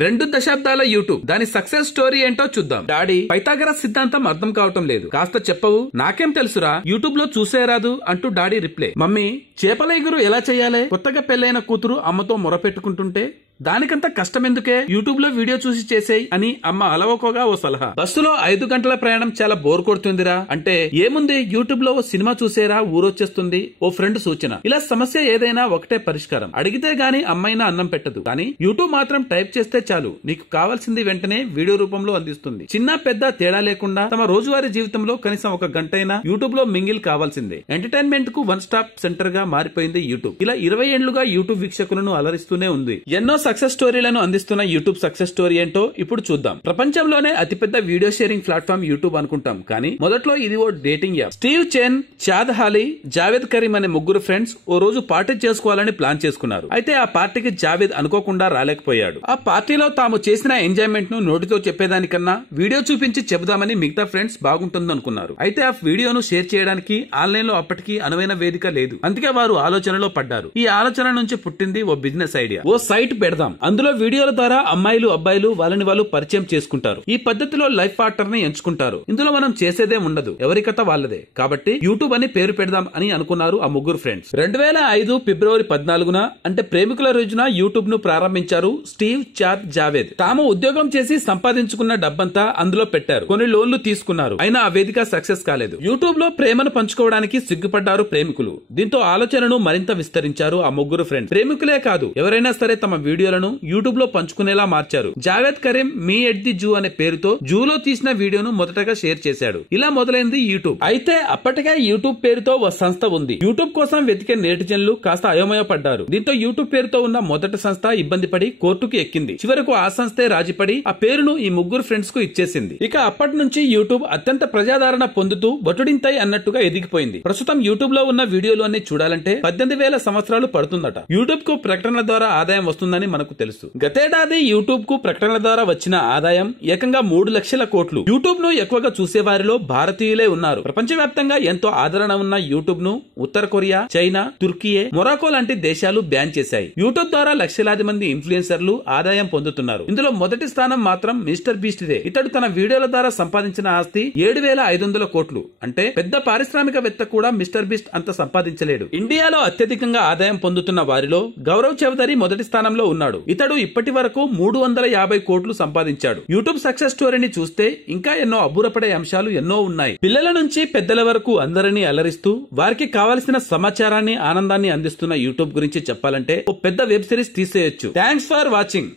2 దశాబ్దాల యూట్యూబ్ దాని success story ఏంటో చూద్దాం. డాడీ పైథాగరస్ సిద్ధాంతం అర్థం కావటం లేదు, కాస్త చెప్పవు. నాకేం తెలుసురా, యూట్యూబ్ లో చూసేరాదు అంటూ డాడీ రిప్లై. మమ్మీ చేపల ఎగురు ఎలా చేయాలి? కొత్తగా పెళ్లైన కూతురు అమ్మతో మొరపెట్టుకుంటుంటే దానికంత కష్టమెందుకే, యూట్యూబ్ లో వీడియో చూసి చేసేయ్ అని అమ్మ అలవకోగా ఓ సలహా. బస్సులో 5 గంటల ప్రయాణం చాలా బోర్ కొడుతుందిరా అంటే ఏముంది, యూట్యూబ్ లో ఓ సినిమా చూసేరా ఊరొచ్చేస్తుంది ఓ ఫ్రెండ్ సూచన. ఇలా సమస్య ఏదైనా ఒకటే పరిష్కారం. అడిగితే గాని అమ్మైనా అన్నం పెట్టదు, కానీ యూట్యూబ్ మాత్రం టైప్ చేస్తే చాలు నీకు కావాల్సింది వెంటనే వీడియో రూపంలో అందిస్తుంది. చిన్న పెద్ద తేడా లేకుండా తమ రోజువారీ జీవితంలో కనీసం 1 గంటైనా యూట్యూబ్ లో మింగిల్ కావాల్సిందే. ఎంటర్టైన్మెంట్ కు 1 స్టాప్ సెంటర్ గా మారిపోయింది యూట్యూబ్. ఇలా 20 ఏళ్లుగా యూట్యూబ్ వీక్షకులను అలరిస్తూనే ఉంది. ఎన్నో సక్సెస్ స్టోరీలను అందిస్తున్న యూట్యూబ్ సక్సెస్ స్టోరీ ఏంటో ఇప్పుడు చూద్దాం. ప్రపంచంలోనే అతిపెద్ద వీడియో షేరింగ్ ప్లాట్ఫామ్ యూట్యూబ్ అనుకుంటాం, కానీ మొదట్లో ఇది ఓ డేటింగ్ యాప్. స్టీవ్ చెన్, చాద్ హాలీ, జావేద్ కరీం అనే 3 ఫ్రెండ్స్ ఓ రోజు పార్టీ చేసుకోవాలని ప్లాన్ చేసుకున్నారు. అయితే ఆ పార్టీకి జావేద్ అనుకోకుండా రాలేకపోయాడు. ఆ పార్టీలో తాము చేసిన ఎంజాయ్మెంట్ ను నోటితో చెప్పేదానికన్నా వీడియో చూపించి చెబుదామని మిగతా ఫ్రెండ్స్ బాగుంటుందనుకున్నారు. అయితే ఆ వీడియోను షేర్ చేయడానికి ఆన్లైన్ లో అప్పటికి అనువైన వేదిక లేదు. అందుకే వారు ఆలోచనలో పడ్డారు. ఈ ఆలోచన నుంచి పుట్టింది ఓ బిజినెస్ ఐడియా. ఓ సైట్ పెడదాం, అందులో వీడియోల ద్వారా అమ్మాయిలు అబ్బాయిలు వాళ్ళని వాళ్ళు పరిచయం చేసుకుంటారు. ఈ పద్ధతిలో లైఫ్ పార్ట్నర్ ని ఎంచుకుంటారు. ఇందులో మనం చేసేదే ఉండదు, ఎవరి కథ వాళ్ళదే. కాబట్టి యూట్యూబ్ అని పేరు పెడదాం అని అనుకున్నారు ఆ 3 ఫ్రెండ్స్. 2005 ఫిబ్రవరి 14న అంటే ప్రేమికుల రోజున యూట్యూబ్ ను ప్రారంభించారు స్టీవ్, చాద్, జావేద్. తాము ఉద్యోగం చేసి సంపాదించుకున్న డబ్బంతా అందులో పెట్టారు. కొన్ని లోన్లు తీసుకున్నారు. అయినా ఆ వేదిక సక్సెస్ కాలేదు. యూట్యూబ్ లో ప్రేమను పంచుకోవడానికి సిగ్గుపడ్డారు ప్రేమికులు. దీంతో ఆలోచనను మరింత విస్తరించారు ఆ 3 ఫ్రెండ్స్. ప్రేమికులే కాదు, ఎవరైనా సరే తమ వీడియోలను యూట్యూబ్ లో పంచుకునేలా మార్చారు. జావేద్ కరీం మీ ఎట్ ది జూ అనే పేరుతో జూలో తీసిన వీడియోను మొదటగా షేర్ చేశాడు. ఇలా మొదలైంది యూట్యూబ్. అయితే అప్పటికే యూట్యూబ్ పేరుతో ఓ సంస్థ ఉంది. యూట్యూబ్ కోసం వెతికే నెటిజన్లు కాస్త అయోమయపడ్డారు. దీంతో యూట్యూబ్ పేరుతో ఉన్న మొదటి సంస్థ ఇబ్బంది పడి కోర్టుకు ఎక్కింది. చివరకు ఆ సంస్థే రాజీపడి ఆ పేరును ఈ 3 ఫ్రెండ్స్ కు ఇచ్చేసింది. ఇక అప్పటి నుంచి యూట్యూబ్ అత్యంత ప్రజాదరణ పొందుతూ బొటుడింతై అన్నట్టుగా ఎదిగిపోయింది. ప్రస్తుతం యూట్యూబ్ లో ఉన్న వీడియోలు అన్ని చూడాలంటే 18,000 సంవత్సరాలు పడుతుందట. యూట్యూబ్ కు ప్రకటనల ద్వారా ఆదాయం వస్తుందని మనకు తెలుసు. గతేడాది యూట్యూబ్ కు ప్రకటనల ద్వారా వచ్చిన ఆదాయం ఏకంగా 3 లక్షల కోట్లు. యూట్యూబ్ ను ఎక్కువగా చూసే వారిలో భారతీయులే ఉన్నారు. ప్రపంచవ్యాప్తంగా ఎంతో ఆదరణ ఉన్న యూట్యూబ్ ను ఉత్తర కొరియా, చైనా, తుర్కియే, మొరాకో లాంటి దేశాలు బ్యాన్ చేశాయి. యూట్యూబ్ ద్వారా లక్షలాది మంది ఇన్ఫ్లుయెన్సర్లు ఆదాయం పొందుతున్నారు. ఇందులో మొదటి స్థానం మాత్రం మిస్టర్ బీస్ట్ దే. ఇతడు తన వీడియోల ద్వారా సంపాదించిన ఆస్తి 7,500 కోట్లు. అంటే పెద్ద పారిశ్రామికవేత్త కూడా మిస్టర్ బీస్ట్ అంత సంపాదించలేడు. ఇండియాలో అత్యధికంగా ఆదాయం పొందుతున్న వారిలో గౌరవ్ చౌదరి మొదటి స్థానంలో ఉన్నాడు. ఇతడు ఇప్పటి వరకు 350 కోట్లు సంపాదించాడు. యూట్యూబ్ సక్సెస్ స్టోరీని చూస్తే ఇంకా ఎన్నో అబ్బురపడే అంశాలు ఎన్నో ఉన్నాయి. పిల్లల నుంచి పెద్దల వరకు అందరినీ అలరిస్తూ వారికి కావలసిన సమాచారాన్ని, ఆనందాన్ని అందిస్తున్న యూట్యూబ్ గురించి చెప్పాలంటే ఓ పెద్ద వెబ్ సిరీస్ తీసేయొచ్చు. Thanks for watching.